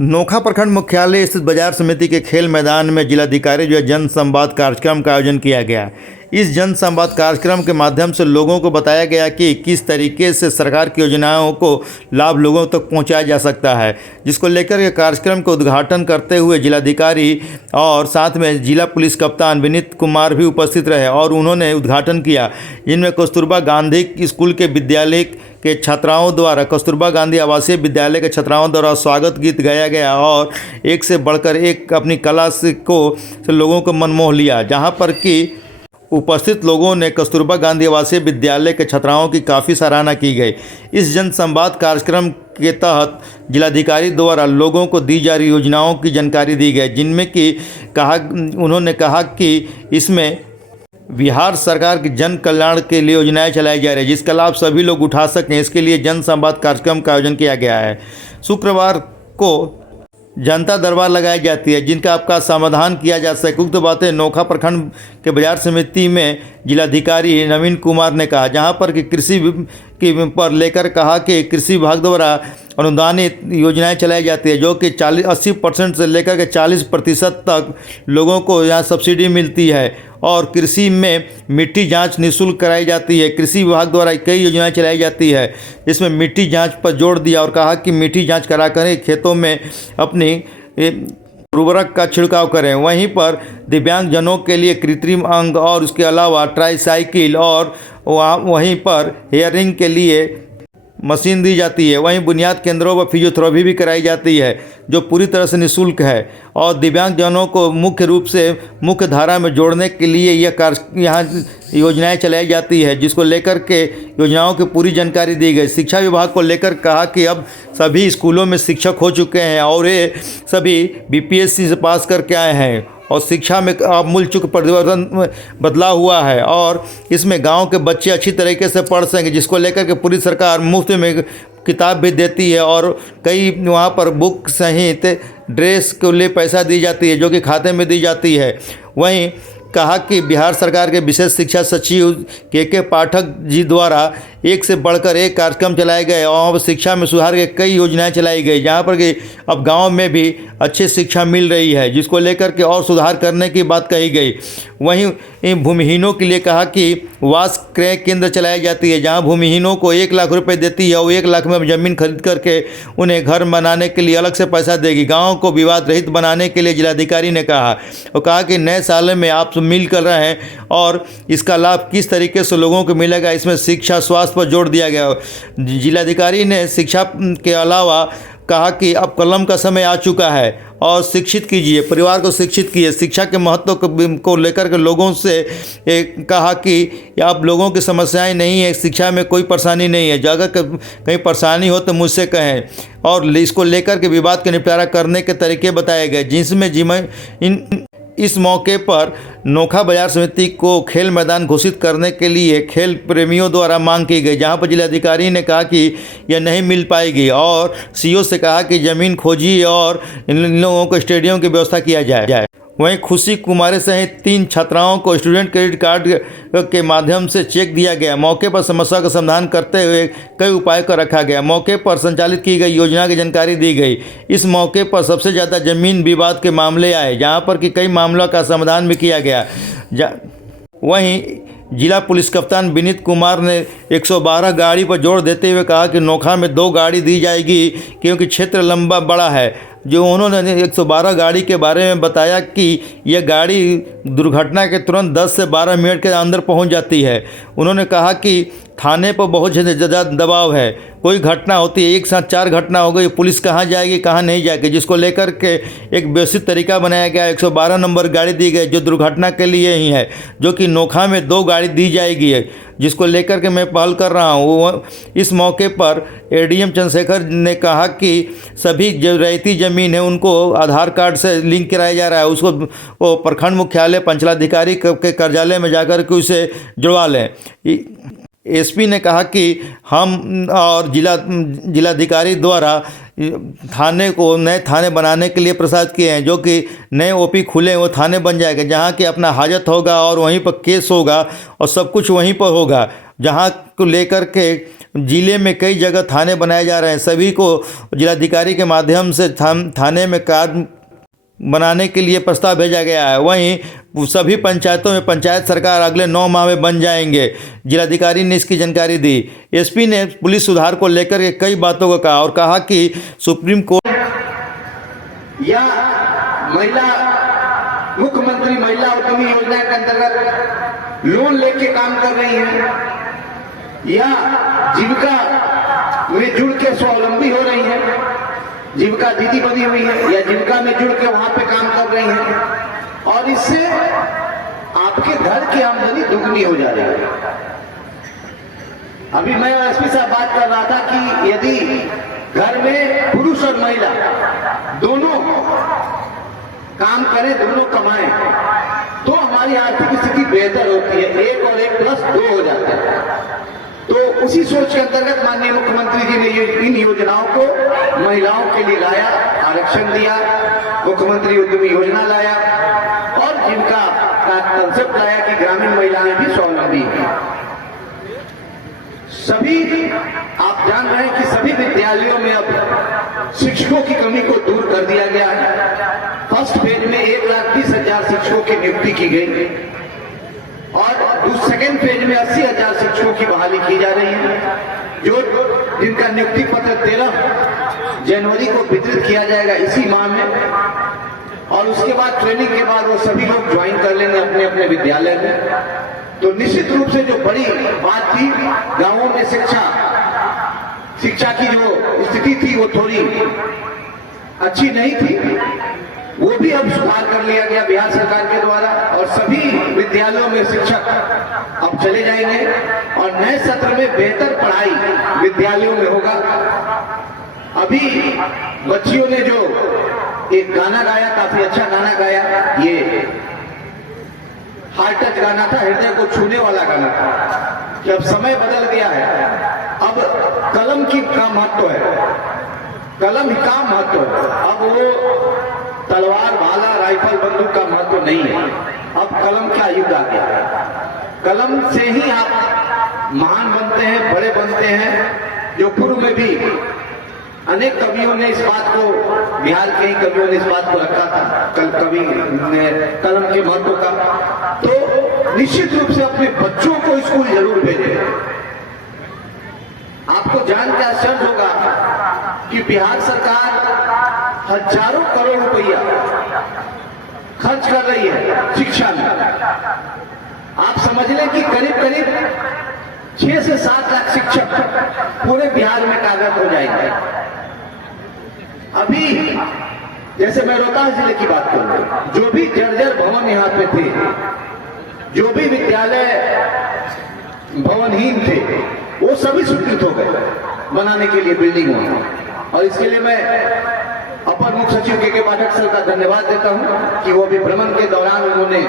नोखा प्रखंड मुख्यालय स्थित बाजार समिति के खेल मैदान में जिलाधिकारी जन संवाद कार्यक्रम का आयोजन किया गया। इस जन संवाद कार्यक्रम के माध्यम से लोगों को बताया गया कि किस तरीके से सरकार की योजनाओं को लाभ लोगों तक पहुंचाया जा सकता है, जिसको लेकर के कार्यक्रम का उद्घाटन करते हुए जिलाधिकारी और साथ में जिला पुलिस कप्तान विनीत कुमार भी उपस्थित रहे और उन्होंने उद्घाटन किया। इनमें कस्तूरबा गांधी स्कूल के विद्यालय के छात्राओं द्वारा कस्तूरबा गांधी आवासीय विद्यालय के छात्राओं द्वारा स्वागत गीत गाया गया और एक से बढ़कर एक अपनी कला से लोगों को मनमोह लिया, जहां पर कि उपस्थित लोगों ने कस्तूरबा गांधी आवासीय विद्यालय के छात्राओं की काफ़ी सराहना की गई। इस जन संवाद कार्यक्रम के तहत जिलाधिकारी द्वारा लोगों को दी जा रही योजनाओं की जानकारी दी गई, जिनमें कि उन्होंने कहा कि इसमें बिहार सरकार की जन कल्याण के लिए योजनाएं चलाई जा रही है, जिसका लाभ सभी लोग उठा सकें। इसके लिए जन संवाद कार्यक्रम का आयोजन किया गया है। शुक्रवार को जनता दरबार लगाई जाती है, जिनका आपका समाधान किया जा सके। उक्त बातें नोखा प्रखंड के बाजार समिति में जिलाधिकारी नवीन कुमार ने कहा, जहां पर कि कृषि की पर लेकर कहा कि कृषि विभाग द्वारा अनुदानित योजनाएं चलाई जाती है, जो कि 80% से लेकर के 40% तक लोगों को यहाँ सब्सिडी मिलती है और कृषि में मिट्टी जांच निःशुल्क कराई जाती है। कृषि विभाग द्वारा कई योजनाएं चलाई जाती है, जिसमें मिट्टी जांच पर जोर दिया और कहा कि मिट्टी जांच करा कर खेतों में अपनी उर्वरक का छिड़काव करें। वहीं पर दिव्यांगजनों के लिए कृत्रिम अंग और उसके अलावा ट्राईसाइकिल और वहीं पर हेयरिंग के लिए मशीन दी जाती है। वहीं बुनियाद केंद्रों पर फिजियोथेरेपी भी कराई जाती है, जो पूरी तरह से निःशुल्क है और दिव्यांगजनों को मुख्य रूप से मुख्य धारा में जोड़ने के लिए यहाँ योजनाएं चलाई जाती है, जिसको लेकर के योजनाओं की पूरी जानकारी दी गई। शिक्षा विभाग को लेकर कहा कि अब सभी स्कूलों में शिक्षक हो चुके हैं और ये सभी बीपीएससी से पास करके आए हैं और शिक्षा में आमूलचूल परिवर्तन बदलाव हुआ है और इसमें गांव के बच्चे अच्छी तरीके से पढ़ सकेंगे, जिसको लेकर के पूरी सरकार मुफ्त में किताब भी देती है और कई वहाँ पर बुक सहित ड्रेस के लिए पैसा दी जाती है, जो कि खाते में दी जाती है। वहीं कहा कि बिहार सरकार के विशेष शिक्षा सचिव के पाठक जी द्वारा एक से बढ़कर एक कार्यक्रम चलाए गए और शिक्षा में सुधार के कई योजनाएं चलाई गई, जहां पर कि अब गांव में भी अच्छी शिक्षा मिल रही है, जिसको लेकर के और सुधार करने की बात कही गई। वहीं भूमिहीनों के लिए कहा कि वास क्रय केंद्र चलाई जाती है, जहां भूमिहीनों को 1 लाख रुपए देती है और 1 लाख में ज़मीन खरीद करके उन्हें घर बनाने के लिए अलग से पैसा देगी। गाँव को विवाद रहित बनाने के लिए जिलाधिकारी ने कहा और कहा कि नए साल में आप मिल कर रहे हैं और इसका लाभ किस तरीके से लोगों को मिलेगा, इसमें शिक्षा स्वास्थ्य पर जोर दिया गया। जिलाधिकारी ने शिक्षा के अलावा कहा कि अब कलम का समय आ चुका है और शिक्षित कीजिए, परिवार को शिक्षित कीजिए। शिक्षा के महत्व को लेकर के लोगों से कहा कि आप लोगों की समस्याएं नहीं है, शिक्षा में कोई परेशानी नहीं है, अगर कहीं परेशानी हो तो मुझसे कहें और इसको लेकर के विवाद का निपटारा करने के तरीके बताए गए, जिसमें इस मौके पर नोखा बाजार समिति को खेल मैदान घोषित करने के लिए खेल प्रेमियों द्वारा मांग की गई, जहां पर जिलाधिकारी ने कहा कि यह नहीं मिल पाएगी और सीओ से कहा कि ज़मीन खोजी और इन लोगों को स्टेडियम की व्यवस्था किया जाए। वहीं खुशी कुमारी सहित 3 छात्राओं को स्टूडेंट क्रेडिट कार्ड के माध्यम से चेक दिया गया। मौके पर समस्या का समाधान करते हुए कई उपायों का रखा गया। मौके पर संचालित की गई योजना की जानकारी दी गई। इस मौके पर सबसे ज़्यादा जमीन विवाद के मामले आए, जहां पर कि कई मामलों का समाधान भी किया गया। वहीं जिला पुलिस कप्तान विनीत कुमार ने 112 गाड़ी पर जोर देते हुए कहा कि नोखा में 2 गाड़ी दी जाएगी, क्योंकि क्षेत्र लंबा बड़ा है। जो उन्होंने 112 गाड़ी के बारे में बताया कि यह गाड़ी दुर्घटना के तुरंत 10 से 12 मिनट के अंदर पहुंच जाती है। उन्होंने कहा कि थाने पर बहुत ज़्यादा दबाव है, कोई घटना होती है एक साथ 4 घटना हो गई, पुलिस कहाँ जाएगी कहाँ नहीं जाएगी, जिसको लेकर के एक व्यवस्थित तरीका बनाया गया। 112 नंबर गाड़ी दी गई जो दुर्घटना के लिए ही है, जो कि नोखा में 2 गाड़ी दी जाएगी, जिसको लेकर के मैं पहल कर रहा हूँ। इस मौके पर एडीएम चंद्रशेखर ने कहा कि सभी जो रैयती ज़मीन है उनको आधार कार्ड से लिंक कराया जा रहा है, उसको वो प्रखंड मुख्यालय पंचलाधिकारी के कार्यालय में जाकर के उसे जुड़वा लें। एसपी ने कहा कि हम और जिलाधिकारी द्वारा थाने को नए थाने बनाने के लिए प्रसाद किए हैं, जो कि नए ओपी खुले वो थाने बन जाएगा, जहां कि अपना हाजत होगा और वहीं पर केस होगा और सब कुछ वहीं पर होगा, जहां को लेकर के जिले में कई जगह थाने बनाए जा रहे हैं। सभी को जिलाधिकारी के माध्यम से थाने में कार्य बनाने के लिए प्रस्ताव भेजा गया है। वहीं सभी पंचायतों में पंचायत सरकार अगले 9 माह में बन जाएंगे। जिलाधिकारी ने इसकी जानकारी दी। एसपी ने पुलिस सुधार को लेकर के कई बातों को कहा और कहा कि सुप्रीम कोर्ट या महिला मुख्यमंत्री महिला उद्यमी योजना के अंतर्गत लोन लेके काम कर रही हैं या जीविका में जुड़ के स्वावलंबी हो रही हैं, जीविका दीदी बनी हुई है या जीविका में जुड़ के वहां पे काम कर रही हैं और इससे आपके घर की आमदनी दुगनी हो जा रही है। अभी मैं एसपी साहब बात कर रहा था कि यदि घर में पुरुष और महिला दोनों काम करें, दोनों कमाएं, तो हमारी आर्थिक स्थिति बेहतर होती है। 1 और 1 प्लस 2 हो जाता है। तो उसी सोच के अंतर्गत माननीय मुख्यमंत्री जी ने इन योजनाओं को महिलाओं के लिए लाया, आरक्षण दिया, मुख्यमंत्री उद्यमी योजना लाया और जीविका का कंसेप्ट लाया कि ग्रामीण महिलाएं भी स्वावलंबी हैं। सभी आप जान रहे हैं कि सभी विद्यालयों में अब शिक्षकों की कमी को दूर कर दिया गया है। फर्स्ट फेज में 1,20,000 शिक्षकों की नियुक्ति की गई और सेकेंड फेज में 80,000 शिक्षकों की बहाली की जा रही है, जो जिनका नियुक्ति पत्र 13 जनवरी को वितरित किया जाएगा इसी माह में और उसके बाद ट्रेनिंग के बाद वो सभी लोग ज्वाइन कर लेंगे अपने अपने विद्यालय में। तो निश्चित रूप से जो बड़ी बात थी, गांवों में शिक्षा की जो स्थिति थी वो थोड़ी अच्छी नहीं थी, वो भी अब सुधार कर लिया गया बिहार सरकार के द्वारा और सभी विद्यालयों में शिक्षक अब चले जाएंगे और नए सत्र में बेहतर पढ़ाई विद्यालयों में होगा। अभी बच्चियों ने जो एक गाना गाया, काफी अच्छा गाना गाया, ये हार्ट टच गाना था, हृदय को छूने वाला गाना था कि अब समय बदल गया है, अब कलम की का महत्व है, कलम ही का महत्व है। अब वो तलवार, भाला, राइफल, बंदूक का महत्व नहीं है। अब कलम का युग आ गया है। कलम से ही आप महान बनते हैं, बड़े बनते हैं। जो पूर्व में भी अनेक कवियों ने इस बात को, बिहार के ही कवियों ने इस बात को रखा था, कवि ने कलम के महत्व का। तो निश्चित रूप से अपने बच्चों को स्कूल जरूर भेजें। आपको जान के आश्चर्य होगा कि बिहार सरकार हजारों करोड़ रुपया खर्च कर रही है शिक्षा में। आप समझ लें कि करीब करीब 6 से 7 लाख शिक्षक पूरे बिहार में कार्यरत हो जाएंगे। अभी जैसे मैं रोहतास जिले की बात करूं, जो भी जर्जर भवन यहाँ पे थे, जो भी विद्यालय भवनहीन थे, वो सभी स्वीकृत हो गए बनाने के लिए बिल्डिंग में। और इसके लिए मैं अपर मुख्य सचिव के पाठक सर का धन्यवाद देता हूं कि वो भी भ्रमण के दौरान उन्होंने,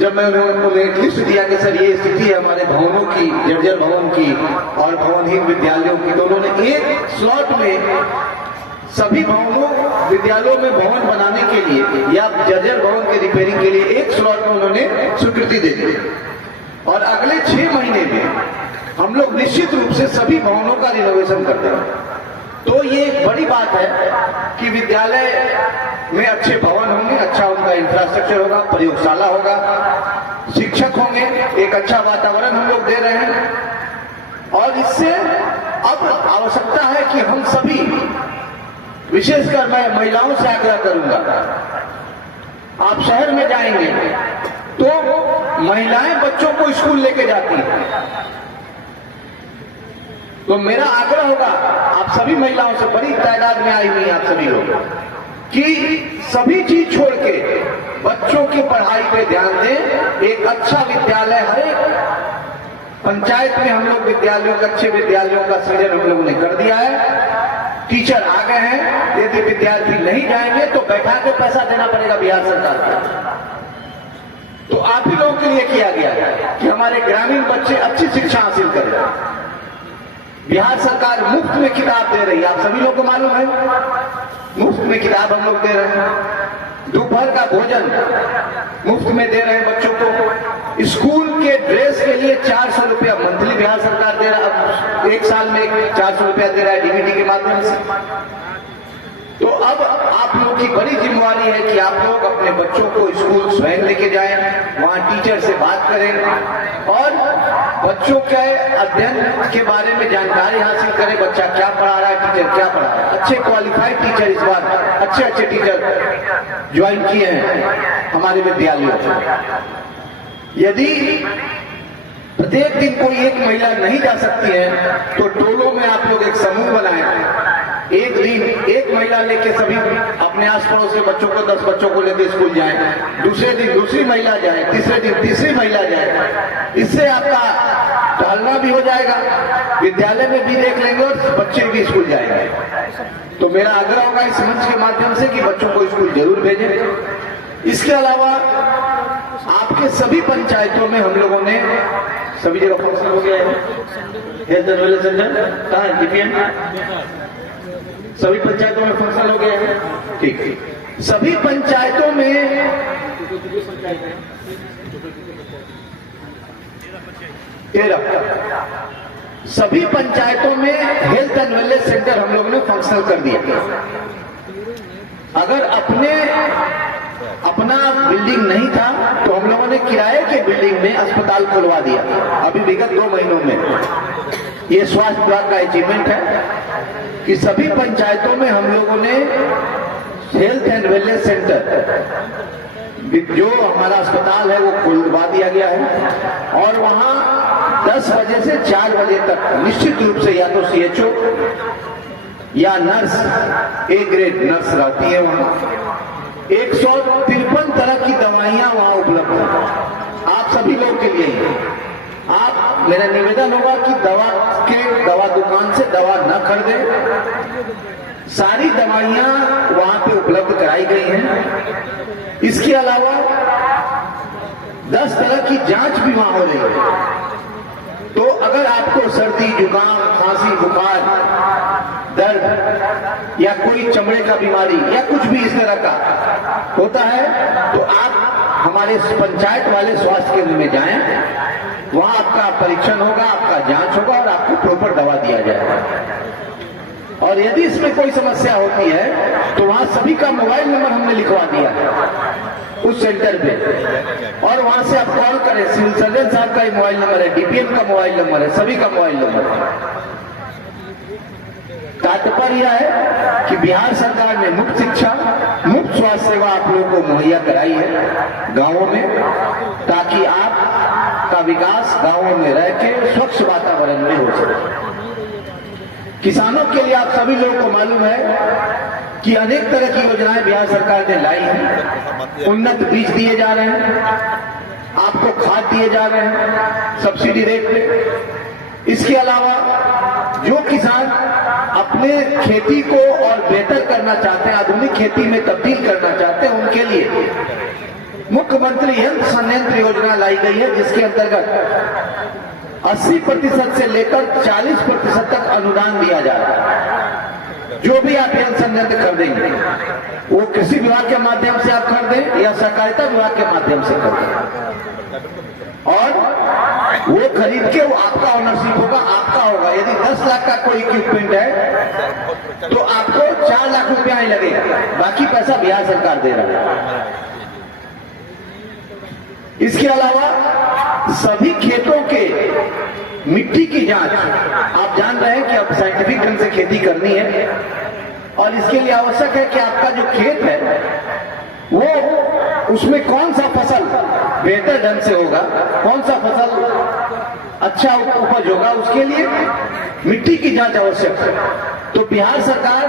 जब मैं उन्होंने एक लिस्ट दिया कि सर ये स्थिति है हमारे भवनों की, जर्जर भवन की और भवनहीन विद्यालयों की, तो उन्होंने एक स्लॉट में सभी भवनों विद्यालयों में भवन बनाने के लिए या जर्जर भवन के रिपेयरिंग के लिए एक स्लॉट में उन्होंने स्वीकृति दे दी। और अगले 6 महीने में हम लोग निश्चित रूप से सभी भवनों का रिनोवेशन करते हैं। तो ये एक बड़ी बात है कि विद्यालय में अच्छे भवन होंगे, अच्छा उनका इंफ्रास्ट्रक्चर होगा, प्रयोगशाला होगा, शिक्षक होंगे, एक अच्छा वातावरण हम लोग दे रहे हैं। और इससे अब आवश्यकता है कि हम सभी, विशेषकर मैं महिलाओं से आग्रह करूंगा, आप शहर में जाएंगे तो महिलाएं बच्चों को स्कूल लेके जाती हैं, तो मेरा आग्रह होगा आप सभी महिलाओं से, बड़ी तादाद में आई हुई हैं आप सभी लोग, कि सभी चीज छोड़ के बच्चों की पढ़ाई पे ध्यान दें। एक अच्छा विद्यालय, हर एक पंचायत में हम लोग विद्यालयों का, अच्छे विद्यालयों का सृजन हम लोगों ने कर दिया है। टीचर आ गए हैं, यदि विद्यार्थी नहीं जाएंगे तो बैठा के पैसा देना पड़ेगा बिहार सरकार को। तो आप ही लोगों के लिए किया गया है कि हमारे ग्रामीण बच्चे अच्छी शिक्षा हासिल करें। बिहार सरकार मुफ्त में किताब दे रही है, आप सभी लोगों को मालूम है, मुफ्त में किताब हम लोग दे रहे हैं। दोपहर का भोजन मुफ्त में दे रहे हैं बच्चों को। स्कूल के ड्रेस के लिए 400 रुपया मंथली बिहार सरकार दे रहा है, एक साल में 400 रुपया दे रहा है डीबीटी के माध्यम से। तो अब आप लोग की बड़ी जिम्मेवारी है कि आप लोग अपने बच्चों को स्कूल स्वयं लेके जाएं, वहां टीचर से बात करें और बच्चों के अध्ययन के बारे में जानकारी हासिल करें। बच्चा क्या पढ़ा रहा है, टीचर क्या पढ़ा रहा है। अच्छे क्वालिफाइड टीचर इस बार अच्छे टीचर ज्वाइन किए हैं हमारे विद्यालयों में। यदि प्रत्येक दिन कोई एक महिला नहीं जा सकती है तो टोलों में आप लोग एक समूह बनाएं। एक दिन एक महिला लेके सभी अपने आस पड़ोस के बच्चों को 10 बच्चों को लेकर स्कूल जाएं, दूसरे दिन दूसरी महिला जाए, तीसरे दिन तीसरी महिला जाए। इससे आपका टहलना भी हो जाएगा, विद्यालय में भी देख लेंगे और बच्चे भी स्कूल जाएंगे। तो मेरा आग्रह होगा इस मंच के माध्यम से कि बच्चों को स्कूल जरूर भेजें। इसके अलावा आपके सभी पंचायतों में हम लोगों ने सभी जगह फंक्शन हो गया है। हेल्थ एंड वेलनेस सेंटर कहाँ है? डीपीएम सभी पंचायतों में फंक्शन हो गया है। ठीक, सभी पंचायतों में 13 सभी पंचायतों में हेल्थ एंड वेलनेस सेंटर हम लोगों ने फंक्शनल कर दिया। अगर अपना बिल्डिंग नहीं था तो हम लोगों ने किराए के बिल्डिंग में अस्पताल खुलवा दिया। अभी विगत 2 महीनों में ये स्वास्थ्य विभाग का अचीवमेंट है कि सभी पंचायतों में हम लोगों ने हेल्थ एंड वेलनेस सेंटर, जो हमारा अस्पताल है वो खुलवा दिया गया है और वहां 10 बजे से 4 बजे तक निश्चित रूप से या तो सीएचओ या नर्स, ए ग्रेड नर्स रहती है। वहां 153 तरह की दवाइयां वहां उपलब्ध है आप सभी लोग के लिए। आप, मेरा निवेदन होगा कि दवा दुकान से दवा न खरीदें। सारी दवाइयां वहां पे उपलब्ध कराई गई हैं। इसके अलावा 10 तरह की जांच भी वहां हो रही है। तो अगर आपको सर्दी, जुकाम, खांसी, बुखार, दर्द या कोई चमड़े का बीमारी या कुछ भी इस तरह का होता है तो आप हमारे पंचायत वाले स्वास्थ्य केंद्र में जाएं। वहां आपका परीक्षण होगा, आपका जांच होगा और आपको प्रॉपर दवा दिया जाएगा। और यदि इसमें कोई समस्या होती है तो वहां सभी का मोबाइल नंबर हमने लिखवा दिया है उस सेंटर पे और वहां से आप कॉल करें। सिविल सर्जन साहब का मोबाइल नंबर है, डीपीएम का मोबाइल नंबर है, सभी का मोबाइल नंबर है। तात्पर्य है कि बिहार सरकार ने मुफ्त शिक्षा, मुफ्त स्वास्थ्य सेवा आप लोगों को मुहैया कराई है गांवों में, ताकि आपका विकास गांवों में रह के स्वच्छ वातावरण में हो सके। किसानों के लिए आप सभी लोगों को मालूम है कि अनेक तरह की योजनाएं बिहार सरकार ने लाई हैं। उन्नत बीज दिए जा रहे हैं, आपको खाद दिए जा रहे हैं सब्सिडी रेट पे। इसके अलावा जो किसान अपने खेती को और बेहतर करना चाहते हैं, आधुनिक खेती में तब्दील करना चाहते हैं, उनके लिए मुख्यमंत्री यंत्र संयंत्र योजना लाई गई है, जिसके अंतर्गत 80% से लेकर 40% तक अनुदान दिया जा रहा है। जो भी आप यंत्र संयंत्र खरीदेंगे वो कृषि विभाग के माध्यम से आप खरीदें या सहकारिता विभाग के माध्यम से खरीदें और वो खरीद के वो आपका ओनरशिप होगा, आपका होगा। यदि 10 लाख का कोई इक्विपमेंट है तो आपको 4 लाख रुपया ही लगेगा, बाकी पैसा बिहार सरकार दे रहा है। इसके अलावा सभी खेतों के मिट्टी की जांच, आप जान रहे हैं कि अब साइंटिफिक ढंग से खेती करनी है और इसके लिए आवश्यक है कि आपका जो खेत है वो उसमें कौन सा फसल बेहतर ढंग से होगा, कौन सा फसल अच्छा उपज होगा, उसके लिए मिट्टी की जांच आवश्यक है। तो बिहार सरकार